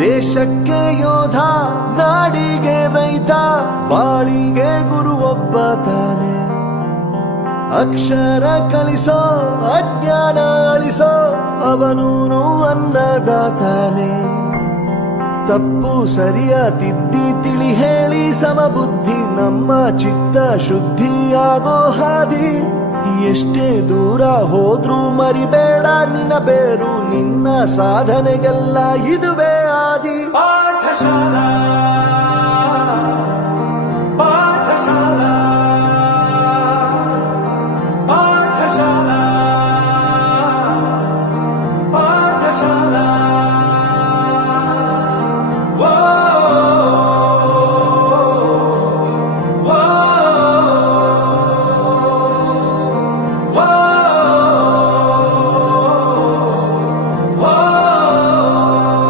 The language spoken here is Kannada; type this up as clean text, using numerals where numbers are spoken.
ದೇಶಕ್ಕೆ ಯೋಧ, ನಾಡಿಗೆ ರೈತ, ಬಾಳಿಗೆ ಗುರು ಒಬ್ಬ ತಾನೆ. ಅಕ್ಷರ ಕಲಿಸೋ, ಅಜ್ಞಾನ ಅಳಿಸೋ, ಅವನೂನು ಅನ್ನದಾತಾನೆ. ತಪ್ಪು ಸರಿಯ ತಿದ್ದಿ ತಿಳಿ ಹೇಳಿ ಸಮಬುದ್ಧಿ, ನಮ್ಮ ಚಿತ್ತ ಶುದ್ಧಿಯಾಗೋ ಹಾದಿ. ಎಷ್ಟೇ ದೂರ ಹೋದ್ರೂ ಮರಿಬೇಡ ನಿನ್ನ ಬೇರು, ನಿನ್ನ ಸಾಧನೆಗೆಲ್ಲ ಇದುವೇ ಆದಿ. ಪಾಠಶಾಲಾ